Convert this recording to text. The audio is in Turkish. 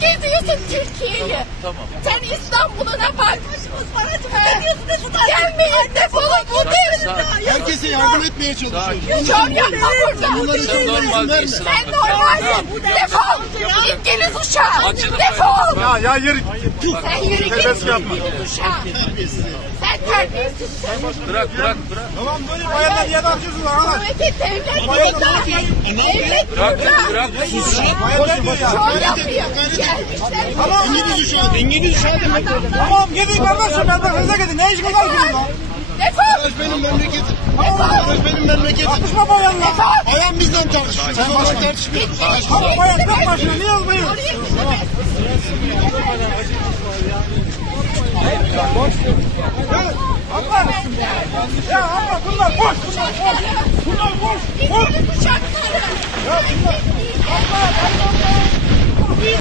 geziyorsun Türkiye'yi. Tamam. Sen İstanbul'una bak. Gelmeyin defolun bu devrimde. Herkese yardım etmeye çalışıyoruz. Şov yapma burada. Sen için normal izin değilsin verme. Sen normalsin. Defol. İngiliz uşağı. Defol. Ya ya yürü. Sen yürü git Nefes yapma. Sen terbiyesizsin. Bırak bırak bırak. Tamam böyle bayanlar niye tartışıyorsunuz arkadaş? Devlet burada. Devlet Bırak bırak. Bayanlar diyor ya. Şov yapıyor. Gelmişler. İngiliz uşağı. İngiliz uşağı demek. Tamam gidin kardeşim memleketinize gidin. Ne iş kadar gidin lan? Defol. Burası benim memleketim. Burası benim memleketim. Tartışma bayanla. Bayan bizden tartışıyor. Sen başka tartışmıyorsun. Tamam bayan tek başına niye yazmayın? Gidemezsin. Abla. Ya abla bunlar boş. Bunlar boş. Bunlar boş. Boş. Ya bunlar. Abla. Abla.